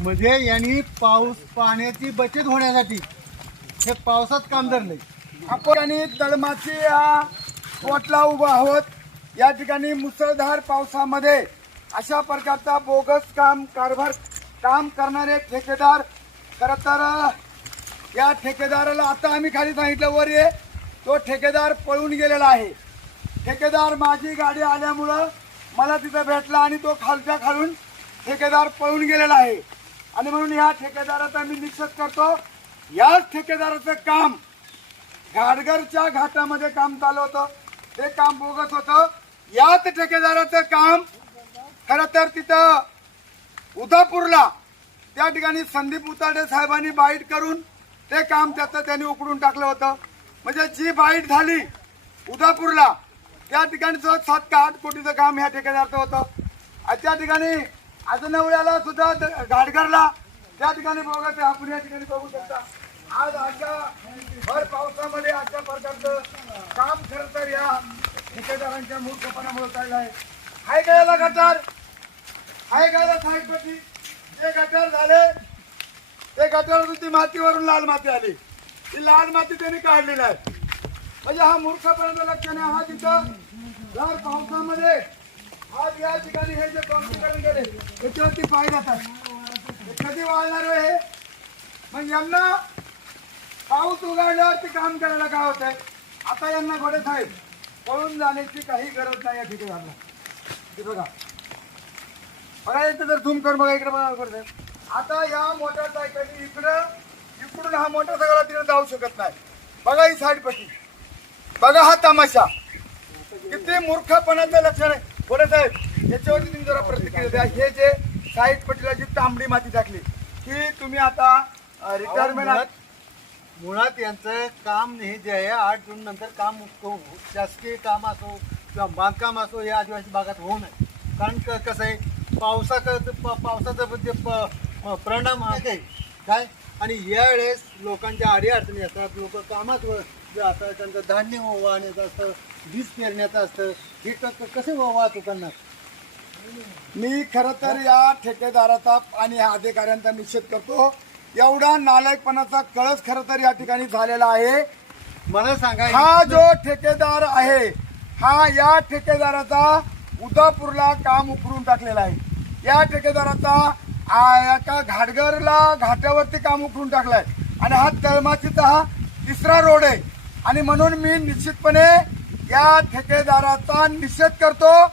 म्हणजे यांनी पाऊस पाण्याची बचत होण्यासाठी हे पावसात काम धरले. आपण आणि तळमाची या स्पॉटला उभा आहोत. या ठिकाणी मुसळधार पावसामध्ये अशा प्रकारचा बोगस काम कारभार काम करणारे ठेकेदार खरं तर या ठेकेदाराला आता आम्ही खाली सांगितलं वर ये. तो ठेकेदार पळून गेलेला आहे. ठेकेदार माझी गाडी आल्यामुळं मला तिथं भेटला आणि तो खालच्या खालून ठेकेदार पळून गेलेला आहे. आणि म्हणून या ठेकेदाराचा मी निषेध करतो याच ठेकेदाराचं काम घाटघरच्या घाटामध्ये काम चालू होतं. ते काम बोगस होतं. याच ठेकेदाराचं काम खरं तर तिथं उदापूरला त्या ठिकाणी संदीप उताडे साहेबांनी बाईट करून ते काम त्याचं त्यांनी उकडून टाकलं होतं. म्हणजे जी बाईट झाली उदापूरला त्या ठिकाणी सात का आठ कोटीचं काम ह्या ठेकेदारचं होतं. त्या ठिकाणी अजनवळ्याला सुद्धा गाडगरला त्या ठिकाणी बोगस आपण या ठिकाणी बघू शकता. आज अशा भर पावसामध्ये अशा प्रकारचं काम खरं तर या ठेकेदारांच्या मूर्खपणामुळे चाललं आहे. हाय गायला गटार. हाय गायला साहेबपती. जे गटार झाले. ते गटारातून ती मातीवरून लाल माती आली. ती लाल माती त्यांनी काढलेली आहे. म्हणजे हा मूर्खपणाचं लक्ष नाही हा तिथं जर पावसामध्ये आज या ठिकाणी हे जे कॉम्प्युटर गेले त्याच्यावरती पाय जातात. कधी वाळणार आहे हे? मग यांना पाऊस उघडल्यावरती काम करायला काय होत आहे आता यांना घोडे साहेब पळून जाण्याची काही गरज नाही या ठिकाणी ते बघा. बघा इथं जर झूम कर बघा इकडे बघा करते आता या मोटरसायकली इकडं इकडून हा मोटरसायकल तिकडे जाऊ शकत नाही. बघा ही साईड बघा हा तमाशा. किती मूर्खपणाचं लक्षण आहे. घोडे साहेब याच्यावरती तुम्ही जरा प्रतिक्रिया द्या. हे जे साईड पट्टीला जी तांबडी माती टाकली की तुम्ही आता रिटायरमेंट मुळात मुळात यांचं काम हे जे आहे आठ जून नंतर काम शासकीय काम असो किंवा बांधकाम असो या आदिवासी भागात होऊ नये. कारण क- कसं आहे पावसाचं पावसाचा प- परिणाम आहे काय? आणि यावेळेस लोकांच्या अडी अडचणी असतात लोक कामात जातात त्यांचं धान्य वाहण्याचं असतं वीज पेरण्याचं असतं. हे क- कसे वा- वाहतूक करणार? मी खर तर या ठेकेदाराचा आणि या अधिकाऱ्यांचा निषेध करतो. एवढा नालायकपणाचा कळस खर तर या ठिकाणी झालेला आहे. मला सांगा हा जो ठेकेदार आहे हा या ठेकेदाराचा उदापूरला काम उकरून टाकलेला आहे. या ठेकेदाराचा एका घाटघरला घाटावरती काम उकरून टाकलाय. आणि हा तळमाचीचा हा तिसरा रोड आहे. आणि म्हणून मी निश्चितपणे या ठेकेदाराचा निषेध करतो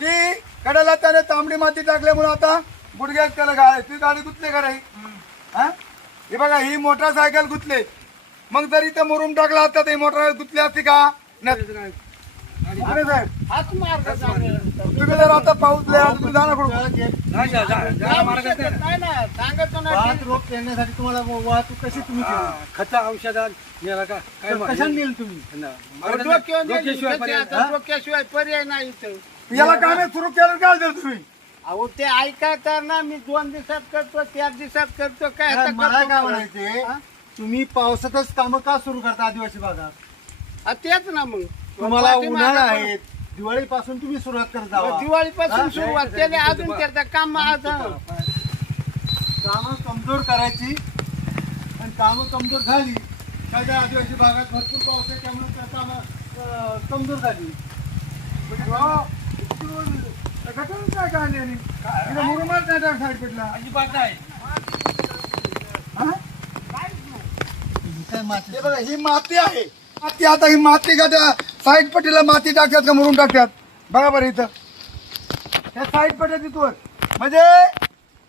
की कडेला त्याने तांबडी माती टाकल्यामुळे आता गुडघ्यात त्याला गाडी ती गाडी गुतले का हा? हे बघा ही मोटरसायकल गुतले. मग जर इथं मुरुम टाकला असता तर ही मोटर गुतली असती का? नाही. साहेब हाच मार्ग तुम्ही जर आता पाऊस लय तुम्ही जा ना कुठं. वाहतूक करण्यासाठी तुम्हाला वाहतूक कशी तुम्ही केली? खत औषधात का? काय कशाने नेली तुम्ही? डोक्याशिवाय पर्याय नाही. इथं. याला कामे सुरू केलं का जर तुम्ही? अहो ते ऐका ना मी दोन दिवसात करतो चार दिवसात करतो काय आता मला करतो काय? म्हणायचे हा? तुम्ही पावसातच कामं का सुरू करता आदिवासी भागात? तेच ना मग. तुम्हाला पाठीमागं उन्हाळा पण- आहे दिवाळीपासून तुम्ही सुरुवात करत जावा दिवाळीपासून हा? सुरुवात केली अजून करता काम आज कामं कमजोर करायची आणि कामं कमजोर झाली. काय त्या आदिवासी भागात भरपूर पाऊस आहे त्यामुळे त्या कामं कमजोर झाली. गटारच नाही काढली मुरुमच नाही टाक साईड पेटला अजिबात नाही. हा? काय माती? हे बघा ही माती आहे. माती आता ही माती का त्या साईड पट्टीला माती टाकतात का मुरुम टाकतात? बघा बरं इथं. त्या साईड पट्ट्या तिथवर म्हणजे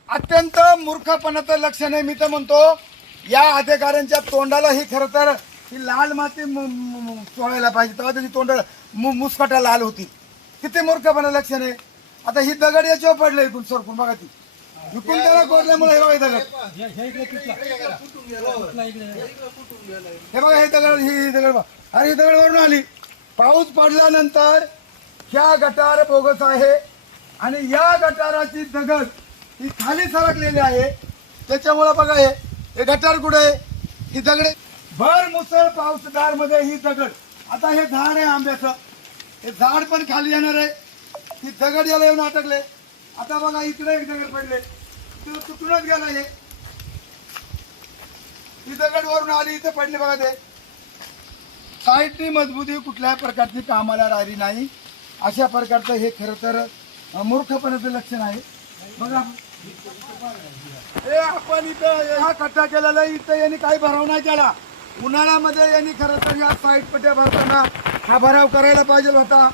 अत्यंत मूर्खपणाचं लक्षण आहे मी तर म्हणतो या अधिकाऱ्यांच्या तोंडाला ही खरं तर ही लाल माती मु- चोळायला पाहिजे. तेव्हा त्याची तोंड मु- मुसकाटा लाल होती. किती मूर्खपणा लक्षण आहे. आता ही दगड याच्यावर पडले इथून सरकून बघा ती. विकून त्याला कोरल्यामुळे हे बघा हे दगड. हे बघा हे दगड ही ही दगड बघा. अरे ही दगड वरून आली. पाऊस पडल्यानंतर ह्या गटार बोगस आहे आणि या गटाराची दगड ही खाली सरकलेली आहे. त्याच्यामुळं बघा हे हे गटार कुठे आहे? ही दगड. भर मुसळ पावसदारमध्ये ही दगड. आता हे झाड आहे आंब्याचं. हे झाड पण खाली येणार आहे. ही दगड याला येऊन अटकले. आता बघा इकडे एक दगड पडले. तु- तुटूनच गेला हे. ही दगड वरून आली इथे पडली बघा ते. साईटची मजबूती कुठल्याही प्रकारची कामाला राहिली नाही. अशा प्रकारचं हे खरं तर मूर्खपणाचं लक्षण आहे. बघा. हे आपण इथं हा कट्टा केलेला इथं यांनी काही भराव नाही केला. उन्हाळ्यामध्ये यांनी खरं तर या साईड पट्ट्या भरताना हा भराव करायला पाहिजे होता.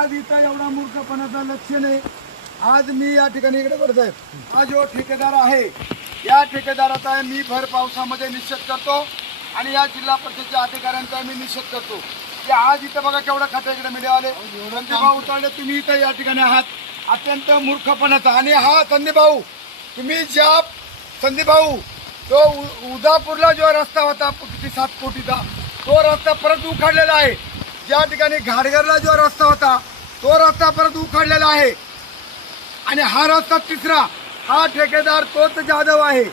आज इथं एवढा मूर्खपणाचं लक्षण आहे. आज मी या ठिकाणी इकडे बरं आहे हा जो ठेकेदार आहे या ठेकेदाराचा मी भर पावसामध्ये निश्चित करतो. आणि या जिल्हा परिषदेच्या अधिकाऱ्यांचा मी निषेध करतो. की आज इथं बघा केवढा खाता इकडे मीडियावाले संदीभाऊ उतरले तुम्ही इथं या ठिकाणी आहात. अत्यंत मूर्खपणाचा. आणि हा संदीभाऊ तुम्ही ज्या संदीभाऊ तो उ- उदापूरला जो रस्ता होता किती सात कोटीचा तो रस्ता परत उखाडलेला आहे. ज्या ठिकाणी घाडगरला जो रस्ता होता तो रस्ता परत उखाडलेला आहे. आणि हा रस्ता तिसरा हा ठेकेदार तोच जाधव आहे.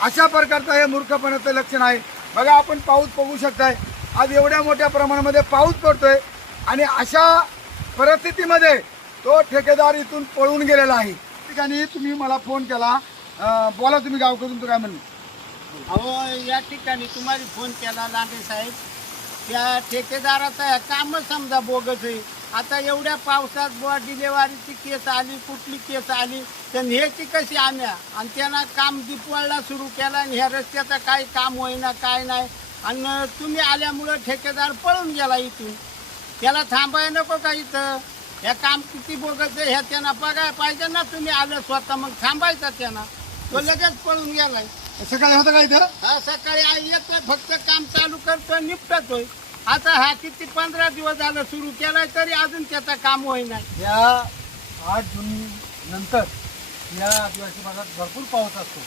अशा प्रकारचं हे मूर्खपणाचं लक्षण आहे. बघा आपण पाऊस बघू शकताय. आज एवढ्या मोठ्या प्रमाणामध्ये पाऊस पडतोय आणि अशा परिस्थितीमध्ये तो ठेकेदार इथून पळून गेलेला आहे. त्या ठिकाणी तुम्ही मला फोन केला. बोला तुम्ही गावकडून तू काय म्हणणं? अहो या ठिकाणी तुम्हाला फोन केला लांडे साहेब. त्या ठेकेदाराचा हे कामच समजा बोगस आहे. आता एवढ्या पावसात बुवा डिलेवारीची केस आली कुठली केस आली? तर ह्याची कशी आम्या आणि त्यांना काम दिपवाळला सुरू केला आणि ह्या रस्त्याचं काही काम होईना काय नाही. आणि तुम्ही आल्यामुळं ठेकेदार पळून गेला इथून. त्याला थांबायला नको का इथं? हे काम किती आहे ह्या त्यांना बघायला पाहिजे ना तुम्ही आलं स्वतः मग थांबायचा त्यांना. तो लगेच पळून गेलाय. असं काय होतं का इथं? हा सकाळी येतोय फक्त काम चालू करतोय निपटतोय आता हा किती पंधरा दिवस झालं सुरू केलाय तरी अजून त्याचं काम होईना. या आठ जून नंतर या आदिवासी भागात भरपूर पाऊस असतो.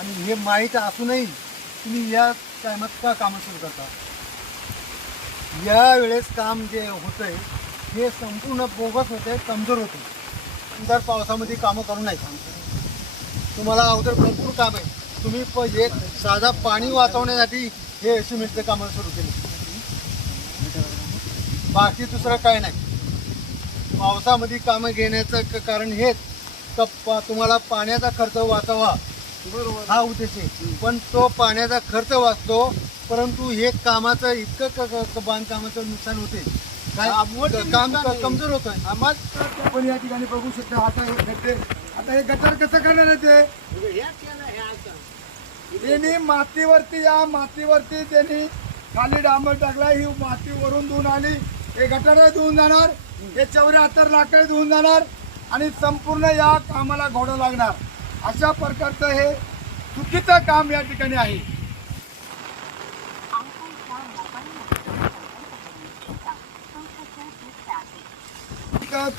आणि हे माहीत असूनही तुम्ही या टायमात का कामं सुरू करता? या वेळेस काम जे होतंय हे संपूर्ण बोगस होते कमजोर होते. तर पावसामध्ये कामं करू नाही तुम्हाला अगोदर भरपूर काम आहे. तुम्ही प एक साधा पाणी वाचवण्यासाठी हे सिमेंटचे कामं सुरू केली. बाकी दुसरं काय नाही. पावसामध्ये कामं घेण्याचं क- कारण हेच. प- तुम्हाला पाण्याचा खर्च वाचावा. हा उद्देश आहे. पण तो पाण्याचा खर्च वाचतो परंतु हे कामाचं इतकं बांधकामाचं नुकसान होते. काय काम कमजोर होतोय मग आपण या ठिकाणी बघू शकता आता हे आता हे गटार कसं करणार आहे ते? त्यांनी मातीवरती या मातीवरती त्यांनी खाली डांबर टाकला ही माती वरून धुवून आली. हे गटार धुवून जाणार हे चौऱ्याहत्तर लाकडे धुवून जाणार. आणि संपूर्ण या कामाला घोडं लागणार. अशा प्रकारचं हे चुकीचं काम या ठिकाणी आहे.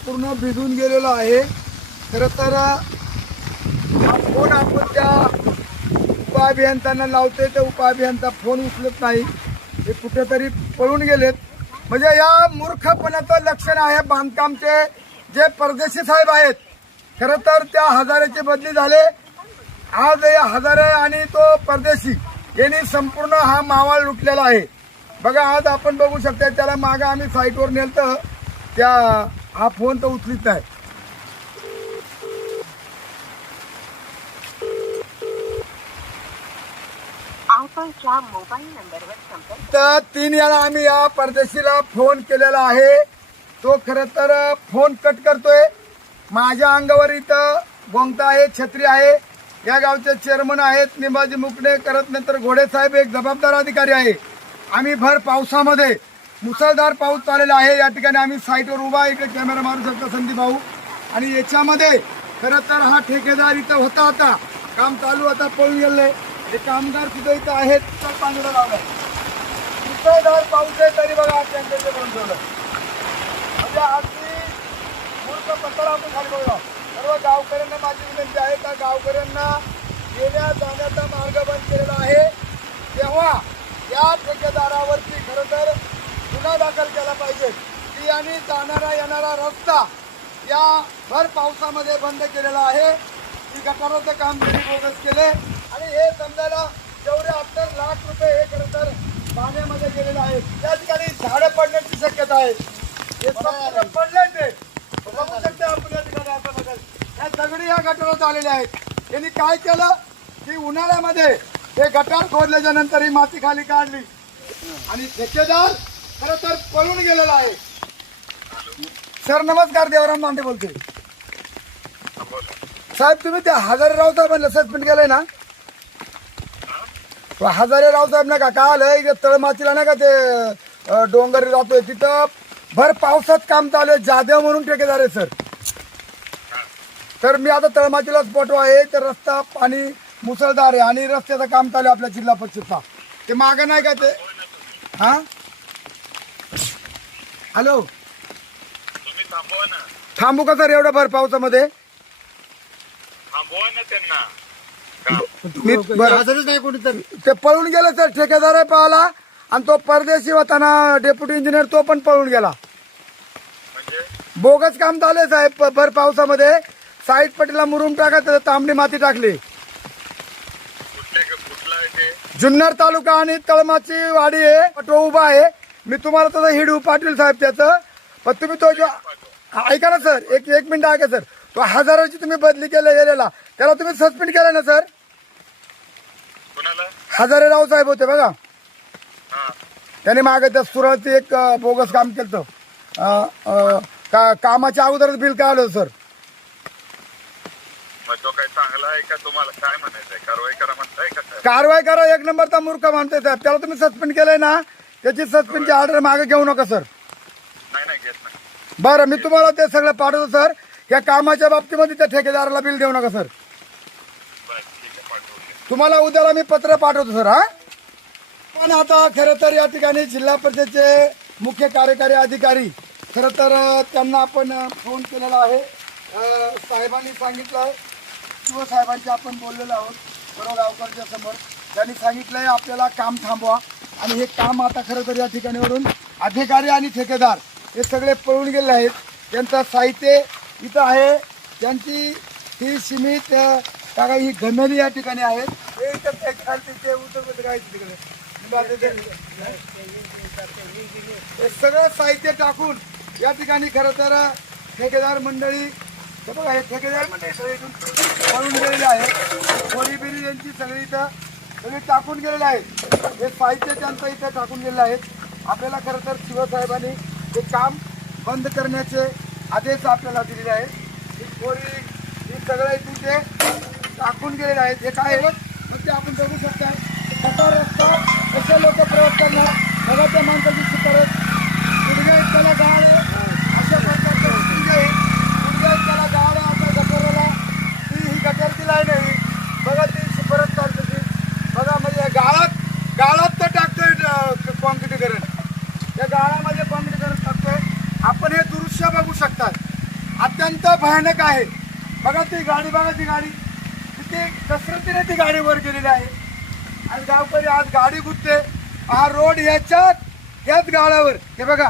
पूर्ण भिजून गेलेलो आहे? खरं तर फोन आपण त्या उपअभियंत्यांना लावतोय त्या उपअभियंता फोन उचलत नाही. ते कुठेतरी पळून गेलेत. म्हणजे या मूर्खपणाचं लक्षण आहे बांधकामचे जे परदेशी साहेब आहेत खरं तर त्या हजारेचे बदली झाले. आज हे हजारे आणि तो परदेशी यांनी संपूर्ण हा मावळ लुटलेला आहे. बघा आज आपण बघू शकता त्याला मागं आम्ही साईटवर नेलतं. त्या हा फोन तर उचलीत नाही. तर तीन वेळा आम्ही या परदेशीला फोन केलेला आहे. तो खरं तर फोन कट करतोय. माझ्या अंगावर इथं गोंगता आहे छत्री आहे. या गावचे चेअरमन आहेत निंबाजी मुकणे करत नंतर घोडे साहेब एक जबाबदार अधिकारी आहे. आम्ही भर पावसामध्ये मुसळधार पाऊस चाललेला आहे. या ठिकाणी आम्ही साईटवर उभा इकडे कॅमेरा मारू शकतो संदीप भाऊ. आणि याच्यामध्ये खरं तर हा ठेकेदार इथं होता होता काम चालू आता पळून गेले हे कामगार सुद्धा इथं आहेत. तर पांढरं लावलं मुसळधार पाऊस आहे तरी बघा त्यांच्या ठेवलं म्हणजे अगदी मूर्ख पत्रा आपण खाली सर्व गावकऱ्यांना माझी विनंती आहे का गावकऱ्यांना येण्या जाण्याचा मार्ग बंद केलेला आहे. तेव्हा या ठेकेदारावरती खरं तर गुन्हा दाखल केला पाहिजे. की यांनी जाणारा येणारा रस्ता या भर पावसामध्ये बंद केलेला आहे. की गटाराचं काम त्यांनी बोगस केले. आणि हे समजायला जेवढे अठ्ठावीस लाख रुपये हे खरं तर पाण्यामध्ये गेलेलं आहे त्या ठिकाणी झाडं पडण्याची शक्यता आहे. हे ते? बघू शकता आपण या ठिकाणी या दगडी या गटारात आलेल्या आहेत. त्यांनी काय केलं? की उन्हाळ्यामध्ये हे गटार खोदल्याच्या नंतर ही माती खाली काढली. आणि ठेकेदार खर तर पळून गेलेला आहे. सर नमस्कार देवराम मांडे बोलतोय. साहेब तुम्ही त्या हजारे राव साहेबांना सस्पेंड केलंय ना? हजारे राव साहेब ना का काय आलंय तळमातीला नाही का ते डोंगर राहतोय जातोय तिथं. भर पावसात काम चालू आहे जाधव म्हणून ठेकेदार आहे सर. तर मी आता तळमातीला स्पॉट आहे तर रस्ता पाणी मुसळधार आहे आणि रस्त्याचं काम चालू आहे आपल्या जिल्हा परिषदचा. ते मागं नाही का ते? हा? हॅलो? थांबू का सर एवढ्या भर पावसामध्ये? मी बरं. नाही कोणीतरी ते पळून गेलं सर ठेकेदार आहे पाहला आणि तो परदेशी होता ना डेप्युटी इंजिनियर तो पण पळून गेला. बोगस काम चालू आहे साहेब भर पावसामध्ये. साईड पटीला मुरुम टाका त्याला तांबडी माती टाकली. जुन्नर तालुका आणि तळमाची वाडी आहे तो उभा आहे. मी तुम्हाला तसं हिडू पाटील साहेब त्याचं. पण तुम्ही तो जो ऐका ना सर एक एक मिनिट ऐका सर. तो हजाराची तुम्ही बदली केल्या गेलेला त्याला तुम्ही सस्पेंड केला ना सर? हजारे राव साहेब होते बघा. त्याने मागे त्या सुरळचं एक बोगस काम केलं का कामाच्या अगोदरच बिल काय आलं सर? मग तो काय चांगला आहे का तुम्हाला? काय म्हणायचंय कारवाई करा म्हणताय का साहेब? कारवाई करा एक नंबरचा मूर्ख मानतोय साहेब. त्याला तुम्ही सस्पेंड केलंय ना त्याची सस्पेंडची ऑर्डर मागे घेऊ नका सर. नाही नाही घेत नाही. बरं मी तुम्हाला ते सगळं पाठवतो सर. या कामाच्या बाबतीमध्ये त्या ठेकेदाराला बिल देऊ नका सर. बरं ठीक आहे पाठवून तुम्हाला उद्याला मी पत्र पाठवतो सर हा? पण आता खरं तर या ठिकाणी जिल्हा परिषदेचे मुख्य कार्यकारी अधिकारी खरं तर त्यांना आपण फोन केलेला आहे. साहेबांनी सांगितलं आहे. शिवसाहेबांशी आपण बोललेलो आहोत बरोबर गावकरच्या समोर. त्यांनी आहे आपल्याला काम थांबवा. आणि हे काम आता खरं तर या ठिकाणीवरून अधिकारी आणि ठेकेदार हे सगळे पळून गेले आहेत. त्यांचं साहित्य इथं आहे. त्यांची ही सीमित का ही घनरी या ठिकाणी आहे. हे इथं ते ते उतर काय तिकडे. हे सगळं साहित्य टाकून या ठिकाणी खरं तर ठेकेदार मंडळी हे बघा हे ठेकेदार मंडळी सगळे इथून पळून गेलेले आहे कोरीबिरी यांची सगळी इथं सगळी टाकून गेलेले आहेत. हे साहित्य त्यांचं इथं टाकून गेलेलं आहे आपल्याला खरं तर शिवसाहेबांनी हे काम बंद करण्याचे आदेश आपल्याला दिलेले आहेत. ही कोरी ही सगळं इथून ते टाकून गेलेले आहेत. हे काय आहे? मग ते आपण बघू शकता. कसा रस्ता कसे लोक प्रवास करणार? बघा त्या माणसाची शिकरत गुडघे त्याला गाळ आहे. अशा प्रकारचे गुडघे गुडघे त्याला गाळ आहे आता गटाराला ती ही गटारची लाईन आहे बघा ती शिपरत चालते ती बघा म्हणजे गाळात गाळात तर टाकतोय कॉन्क्रिटीकरण त्या गाळामध्ये कॉन्क्रिटीकरण टाकतोय आपण हे दृश्य बघू शकतात अत्यंत भयानक आहे. बघा ती गाडी बघा ती गाडी. किती कसरतीने ती गाडी वर गेलेली आहे. आणि गावकरी आज गाडी गुजते हा रोड याच्यात याच गाळावर हे बघा.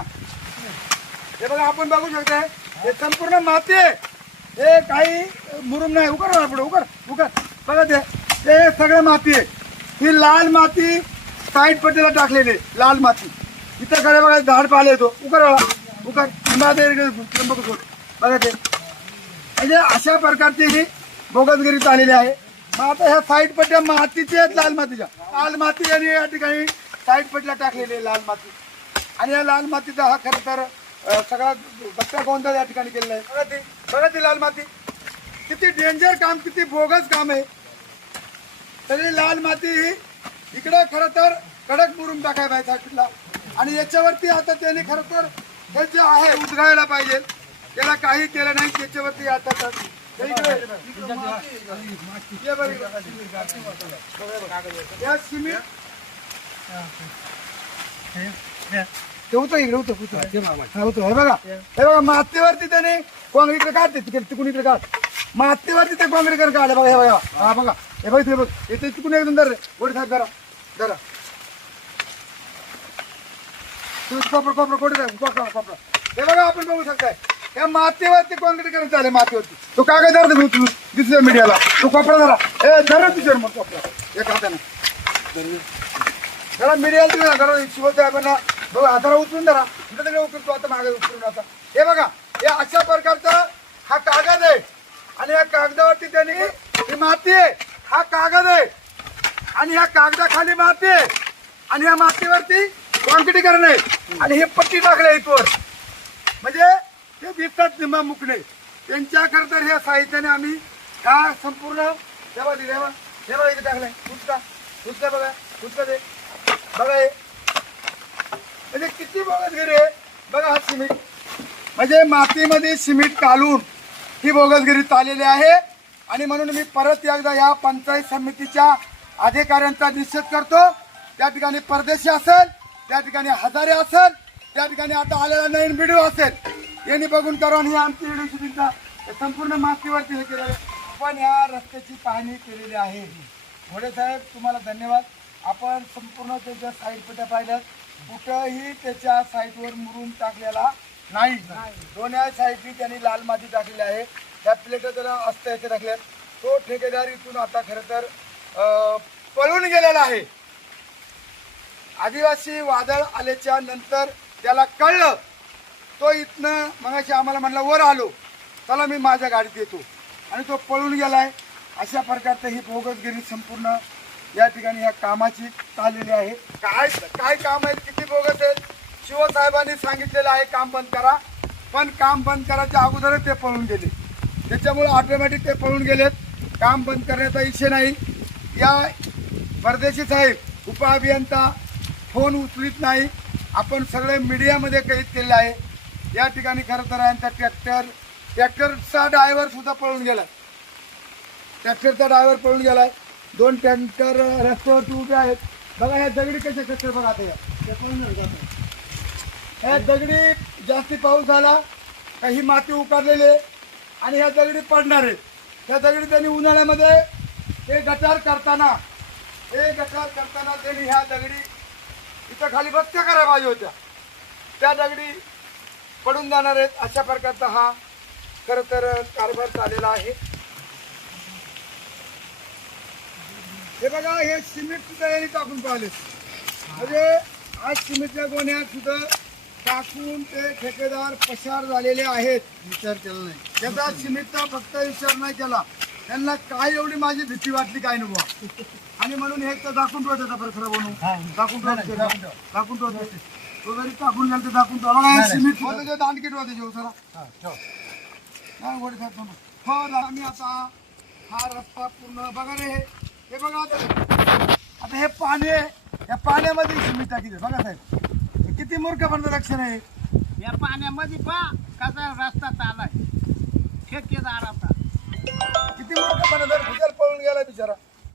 हे बघा आपण बघू शकता हे संपूर्ण माती आहे. हे काही मुरुम नाही. उकर पुढे उकर उकर. बघा ते. ते सगळं माती आहे. ही लाल माती साईड पट्टीला टाकलेली आहे, लाल माती. इथं कडे बघा झाड पाहिले तो. उकर उकर. बघा ते त्र्यंबक सोड. बघा ते म्हणजे अशा प्रकारची ही बोगसगिरी चाललेली आहे. मग आता ह्या साईड पट्ट्या मातीच्या आहेत लाल मातीच्या. लाल माती आणि या ठिकाणी साईड पट्ट्या टाकलेली आहे लाल माती. आणि या लाल मातीचा हा खरं तर सगळा गट्टा गोंधळ या ठिकाणी केलेला आहे. बघा ती बघा ती लाल माती. किती डेंजर काम किती बोगस काम आहे. तरी लाल माती ही इकडे खरं तर कडक मुरून टाकाय पाहिजे आणि याच्यावरती आता त्याने खरं तर हे जे आहे उजगायला पाहिजे. त्याला काही केलं नाही त्याच्यावरती आता या सिमेंट ते होतं इकडे होतं होतं होतं हे बघा. हे बघा मातीवरती त्याने काँग्रेसकडे काढते तिकडे तिकडून इकडे काढ. मातेवरती ते काँग्रेसकडे काढले बघा हे बघा. हा बघा. हे बघ ते बघ. इथे तिकडून एकदम धर वर साहेब धरा. जरा कोपरा कोपरा कोणी कोपरा कोपरा. हे बघा आपण बघू शकताय. या मातीवरती काँक्रीटीकरण चालेल मातीवरती. तो कागद धर तुम्ही तू दिसतोय मीडियाला तो कपडा धरा. ए धरा तुझ्या मग कपडा. एक हाताने. जरा मीडियाला तुम्ही जरा शिवसाहेबांना बघा हाताला उचलून धरा. इथं तिकडे उचलतो आता मागे उचलून आता. हे बघा हे अशा प्रकारचा हा कागद आहे. आणि या कागदावरती त्यांनी ही माती आहे. हा कागद आहे. आणि ह्या कागदाखाली माती आहे. आणि या मातीवरती कॉन्क्रिटीकरण आहे आणि हे पट्टी टाकले इथवर. म्हणजे ते दिसतात निंबा मुकणे. त्यांच्या ह्या साहित्याने आम्ही का संपूर्ण देवा दिले देवा. हे इथे टाकलंय. पुसका पुसका बघा. पुसका दे. बघा हे. म्हणजे किती बोगसगिरी आहे बघा हा सिमेंट. म्हणजे मातीमध्ये सिमेंट घालून ही बोगसगिरी चाललेली आहे. आणि म्हणून मी परत एकदा या पंचायत समितीच्या अधिकाऱ्यांचा निषेध करतो. त्या ठिकाणी परदेशी असेल त्या ठिकाणी हजारे असेल त्या ठिकाणी आता आलेला नवीन व्हिडिओ असेल. यांनी बघून करा आणि ही आमची व्हिडिओ संपूर्ण माफीवरती हे केलेलं पण या रस्त्याची पाहणी केलेली आहे घोडे साहेब तुम्हाला धन्यवाद. आपण संपूर्ण त्याच्या साईडपट्या पाहिल्यात कुठंही त्याच्या साईडवर मुरून टाकलेला नाही. दोन्ही साईडनी त्यांनी लाल माती टाकलेली आहे. त्या प्लेटं जरा असतं याचे टाकल्यात तो ठेकेदार इथून आता खरं तर पळून गेलेला आहे. आदिवासी वादळ आल्याच्यानंतर त्याला कळलं तो इथनं मगाशी आम्हाला म्हणला वर आलो. त्याला मी माझ्या गाडीत येतो. आणि तो पळून गेला आहे अशा प्रकारचं ही बोगसगिरी संपूर्ण या ठिकाणी या कामाची चाललेली आहे. काय काय काम आहेत? किती बोगस आहेत? शिवसाहेबांनी सांगितलेलं आहे काम बंद करा. पण काम बंद करायच्या अगोदरच ते पळून गेले. त्याच्यामुळं ऑटोमॅटिक ते पळून गेलेत. काम बंद करण्याचा इच्छा नाही. या परदेशी साहेब उपअभियंता फोन उचलीत नाही. आपण सगळे मीडियामध्ये कैद केलेलं आहे. या ठिकाणी खरं तर यांचा ट्रॅक्टर ट्रॅक्टरचा ड्रायव्हर सुद्धा पळून गेला. ट्रॅक्टरचा ड्रायव्हर पळून गेलाय दोन टँकर रस्त्यावरती उभे आहेत. बघा ह्या दगडी कशा ट्रॅक्टर बघा आता या. पळून ह्या दगडी जास्ती पाऊस झाला काही माती उकारलेली आहे आणि ह्या दगडी पडणार आहेत. त्या दगडी त्यांनी उन्हाळ्यामध्ये हे गटार करताना हे गटार करताना त्यांनी ह्या दगडी इथं खाली बत्त्या करायला पाहिजे होत्या. त्या दगडी पडून जाणार आहेत. अशा प्रकारचा हा खरं तर कारभार चाललेला आहे. हे बघा हे सिमेंट सुद्धा यांनी टाकून पाहिले म्हणजे आज सिमेंटच्या गोण्यात सुद्धा टाकून ते ठेकेदार पसार झालेले आहेत. विचार केला नाही. त्याचा सिमेंटचा फक्त विचार नाही केला. त्यांना काय एवढी माझी भीती वाटली काय नको. आणि म्हणून हे तर दाखवून ठेवत बरं खरं बनवून दाखवून ठेवत दाखवून ठेवत तो जरी टाकून गेला बघा हे सिमेंट होतं जे जेव सरा नाही गोडी. हो आम्ही आता हा रस्ता पूर्ण बघा रे. हे हे बघा आता. आता हे पाणी आहे. या पाण्यामध्ये सिमेंट टाकी दे बघा साहेब. हे किती मूर्खपणाचं लक्षण आहे या पाण्यामध्ये पा कसा रस्ता चालाय ठेकेदाराचा किती मूर्खपणा जर पळून गेला बिचारा.